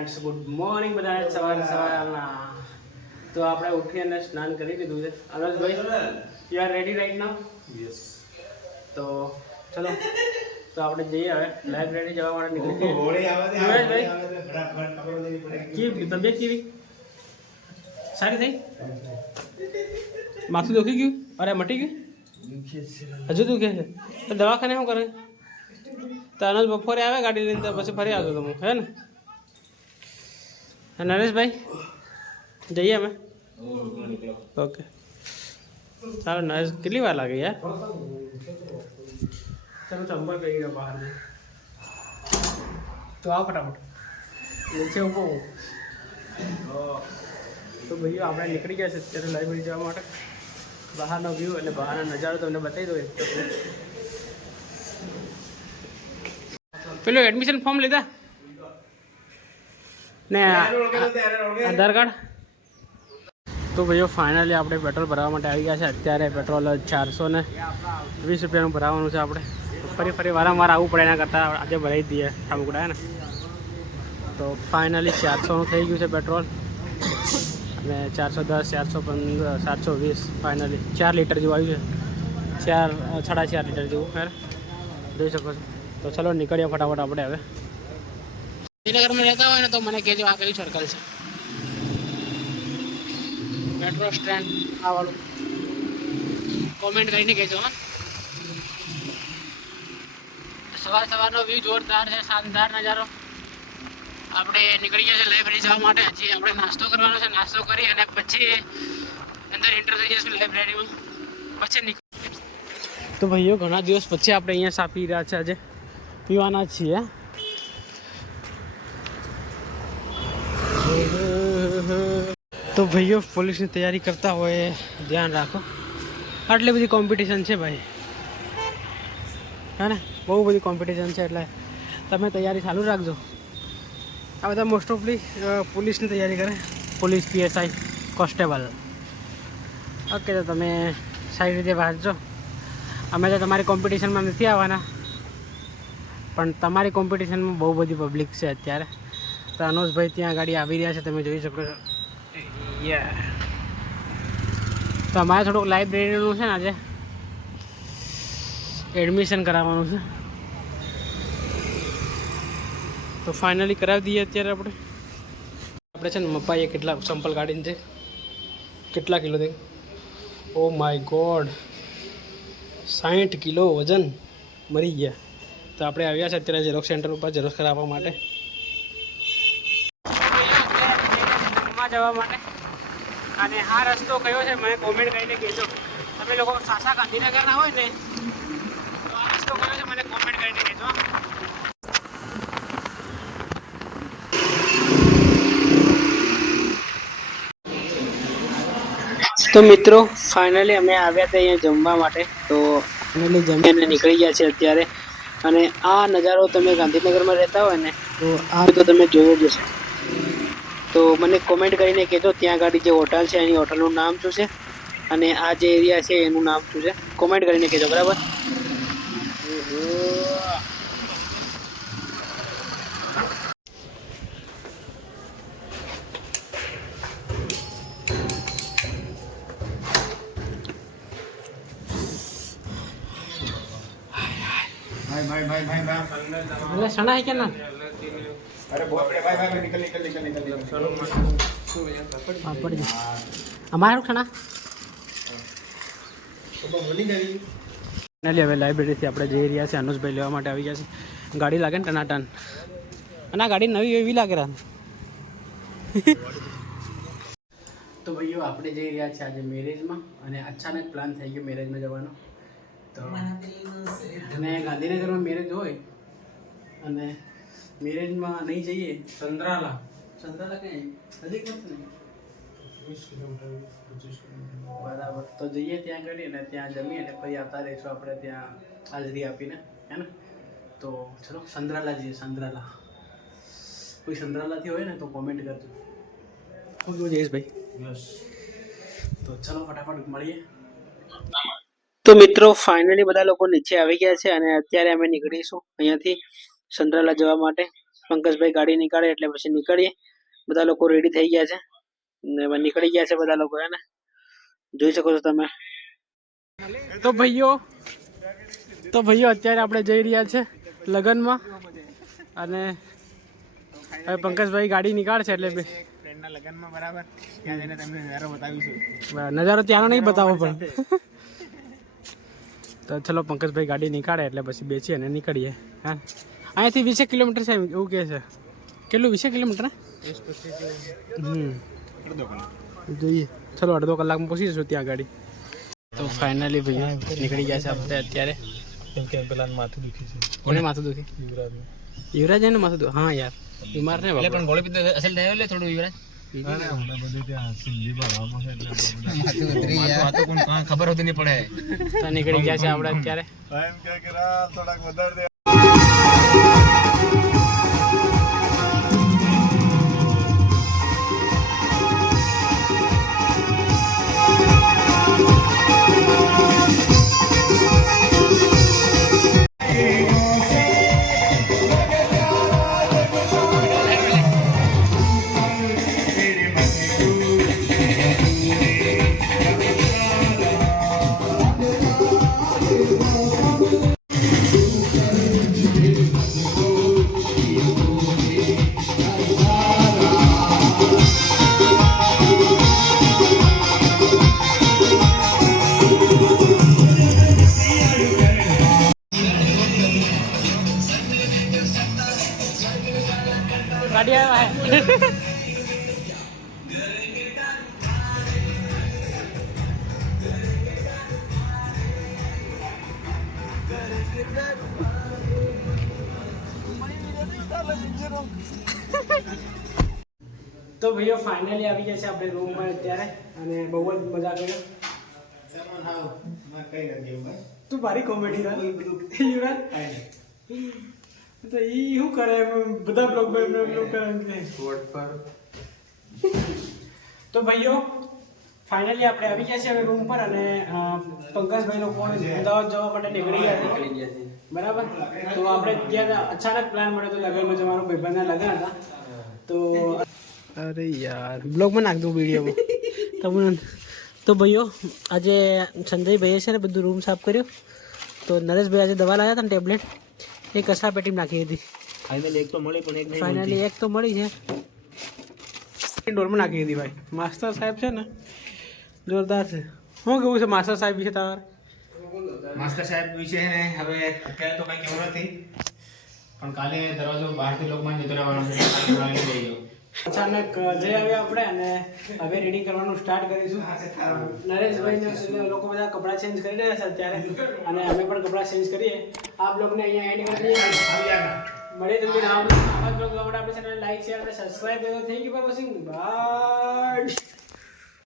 Friends good morning બધાને સવારના તો આપણે ઉઠી અને સ્નાન કરી લીધું છે અનસભાઈ you are ready right now yes તો ચલો તો આપણે જઈએ હવે લાઇબ્રેરી જવા માટે નીકળી જઈએ તબિયત કેવી સારી થઈ માથું દુખી ગયું અરે મટી ગયું હજુ દુખે છે તો દવાખાને શું કરે તો અનસ બપોરે આવે ગાડી લઈને તો પછી ફરી આવતો તમે હે ને નરેશભાઈ જઈએ અમે ઓકે ચાલો નરેશ કેટલી વાર લાગે યાર ચાલો ચંપલ પહેરી ગયો બહાર તો આવો ફટાફટ નીચે ઉભો તો ભાઈઓ આપણે નીકળી ગયા છે અત્યારે લાઇબ્રેરી જવા માટે બહારનો વ્યૂ અને બહારનો નજારો તમને બતાવી દો એક પેલું એડમિશન ફોર્મ લીધા ને આધાર કાર્ડ તો ભાઈઓ ફાઇનલી આપણે પેટ્રોલ ભરાવા માટે આવી ગયા છે અત્યારે પેટ્રોલ 420 રૂપિયાનું ભરાવાનું છે આપણે ફરી વારંવાર આવવું પડે એના કરતાં આજે ભરાઈ દઈએ ઠામુકડા ને તો ફાઇનલી 400નું થઈ ગયું છે પેટ્રોલ અને 410 415 720 ફાઇનલી 4 લીટર જેવું આવ્યું છે 4.5 લીટર જેવું ખરે જોઈ શકો છો તો ચલો નીકળીએ ફટાફટ આપણે હવે ગાંધીનગરમાં રહેતા હોય ને તો મને કહેજો આ કયું સર્કલ છે મેટ્રો સ્ટેન્ડ આ વાળું કોમેન્ટ કરીને કહેજો હા સવારનો વ્યૂ જોરદાર છે શાનદાર નજારો આપણે નીકળી ગયા છે લાઇબ્રેરી જવા માટે હજી આપણે નાસ્તો કરવાનો છે નાસ્તો કરી અને પછી અંદર એન્ટર થઈ જઈશું લાઇબ્રેરીમાં પછી તો ભાઈઓ ઘણા દિવસ પછી આપણે અહીંયા ચા પી રહ્યા છે આજે પીવાના છીએ તો ભાઈઓ પોલીસની તૈયારી કરતા હોય ધ્યાન રાખો આટલી બધી કોમ્પિટિશન છે ભાઈ હે ને બહુ બધી કોમ્પિટિશન છે એટલે તમે તૈયારી ચાલુ રાખજો આ બધા મોસ્ટ ઓફલી પોલીસની તૈયારી કરે પોલીસ પીએસઆઈ કોન્સ્ટેબલ ઓકે તો તમે સારી રીતે વાંચજો અમે તો તમારી કોમ્પિટિશનમાં નથી આવવાના પણ તમારી કોમ્પિટિશનમાં બહુ બધી પબ્લિક છે અત્યારે તો અનોજભાઈ ત્યાં ગાડી આવી રહ્યા છે તમે જોઈ શકો છો તો અમારે થોડુંક લાઇબ્રેરીનું છે ને આજે એડમિશન કરાવવાનું છે તો ફાઇનલી કરાવી દઈએ અત્યારે આપણે છે ને મપાઈએ કેટલા સંપલ કાઢીને છે કેટલા kilo they oh my God 60 kilo વજન મરી ગયા તો આપણે આવ્યા છે અત્યારે ઝેરોક્સ સેન્ટર ઉપર ઝેરોક્સ કરાવવા માટે જવા માટે અને આ રસ્તો કયો છે મને કોમેન્ટ કરીને કહેજો તમે લોકો સાસા ગાંધીનગરના હોય ને તો આ રસ્તો કયો છે મને કોમેન્ટ કરીને કહેજો તો મિત્રો ફાઇનલી અમે આવ્યા હતા અહીંયા જમવા માટે તો ફાઇનલી જમીને નીકળી ગયા છે અત્યારે અને આ નજારો તમે ગાંધીનગરમાં રહેતા હોય ને તો આ તો તમે જોયો જ હશે તો મને કોમેન્ટ કરીને કહેજો ત્યાં ગાડી જે હોટલ છે એની હોટલનું નામ શું છે અને આ જે એરિયા છે એનું નામ શું છે કોમેન્ટ કરીને કહેજો બરાબર भाई सना है क्या ना अरे भाई निकल हमारा खाना ફાઇનલી હવે લાઇબ્રેરીથી આપણે જઈ રહ્યા છે અનુજભાઈ લેવા માટે આવી ગયા છે ગાડી લાગે ને ટનાટન અને આ ગાડી નવી એવી લાગે રહ્યા તો ભાઈઓ આપણે જઈ રહ્યા છીએ આજે મેરેજમાં અને અચાનક પ્લાન થઈ ગયો મેરેજમાં જવાનો તો અને ગાંધીનગરમાં મેરેજ હોય અને મેરેજમાં નહીં જઈએ ચંદ્રાલા ક્યાં નજીક નથી ને 20 કિલોમીટર 25 કિલોમીટર બરાબર તો જઈએ ત્યાં કરી અને ત્યાં જમીએ અને ફરી આવતા રહીશું આપણે ત્યાં હાજરી આપીને હે ને તો ચલો ચંદ્રાલા જઈએ ચંદ્રાલા કોઈ ચંદ્રાલાથી હોય ને તો કોમેન્ટ કરજો હું જયેશભાઈ યસ તો ચલો ફટાફટ મળીએ તો મિત્રો ફાઇનલી બધા લોકો નીચે આવી ગયા છે અને અત્યારે અમે નીકળીશું અહીંયાથી ચંદ્રાલા જવા માટે પંકજભાઈ ગાડી નીકાળે એટલે પછી નીકળીએ. બધા લોકો રેડી થઈ ગયા છે ને નીકળી ગયા છે બધા લોકો, હે ને જોઈ શકો છો તમે. તો ભાઈઓ અત્યારે આપણે જઈ રહ્યા છે લગનમાં અને હવે પંકજભાઈ ગાડી નીકાળશે એટલે ફ્રેન્ડના લગનમાં બરાબર ત્યાં જઈને તમને નજારો બતાવીશું. નજારો ત્યાંનો નહીં બતાવો પણ તો ચલો પંકજભાઈ ગાડી નીકાળે એટલે પછી બેસી અને નીકળીએ. હા અહીંયાથી 20 કિલોમીટર છે એવું કહે છે. કેટલું 20 કિલોમીટર? જોઈએ ચલો અડધો કલાકમાં પહોંચીશું ત્યાં ગાડી. તો ફાઇનલી ભાઈ નીકળી ગયા છે આપણે અત્યારે. પેલા માથું દુખી છે. કોને માથું દુખી? યુવરાજ ને માથું દુખી. હા યાર બીમાર ને પણ ગોળી પીધો અસલ થયો એટલે થોડું યુવરાજ ખબર હોતી નહીં પડે. નીકળી ગયા છે આપણે અત્યારે. गाड़ी आया है તો ભાઈઓ ફાઇનલી આવી ગયા છે આપણે રૂમમાં અત્યારે અને બહુ જ મજા કર્યો. તું ભારી કોમેડી તો ઈ શું કરે બધા બ્લોગમાં એમને બ્લોગ કરે તો ભાઈઓ ફાઇનલી આપણે આવી ગયા છે હવે રૂમ પર અને પંકજભાઈ લોકો અમદાવાદ જવા માટે નીકળી ગયા છે બરાબર. તો આપણે ત્યારે અચાનક પ્લાન મળ્યો તો લગ્નમાં જવાનું, ભાઈબંધના લગ્ન હતા તો અરે યાર બ્લોગમાં નાખ દઉં વિડીયોમાં તમને. તો ભાઈઓ આજે સંજયભાઈએ છે ને બધું રૂમ સાફ કર્યો. તો નરેશભાઈ આજે દવા લાવ્યા હતા ને ટેબ્લેટ, એ કચરા પેટીમાં નાખી હતી. ફાઇનલી એક તો મળી છે, ડોરમાં નાખી હતી ભાઈ. માસ્ટર સાહેબ છે ને જોરદાર છે. શું કેવું છે માસ્ટર સાહેબ વિશે તમારે? માસ્ટર સાહેબ વિશે ને હવે અત્યારે તો કંઈ કેવું નથી, પણ કાલે દરવાજો બહારથી લોકમાં જતો રહેવાનો છે. અચાનક જઈ આવ્યા આપણે અને હવે રેડી કરવાનું સ્ટાર્ટ કરીશું. નરેશભાઈ લોકો બધા કપડાં ચેન્જ કરી રહ્યા છે અત્યારે અને અમે પણ કપડાં ચેન્જ કરીએ. આ બ્લોગને અહીંયા એન્ડ કરી દઈએ. મળીએ જલ્દી આવા બ્લોગ આપણે ચેનલ લાઈક શેર અને સબસ્ક્રાઇબ કરો. Thank you for watching. By.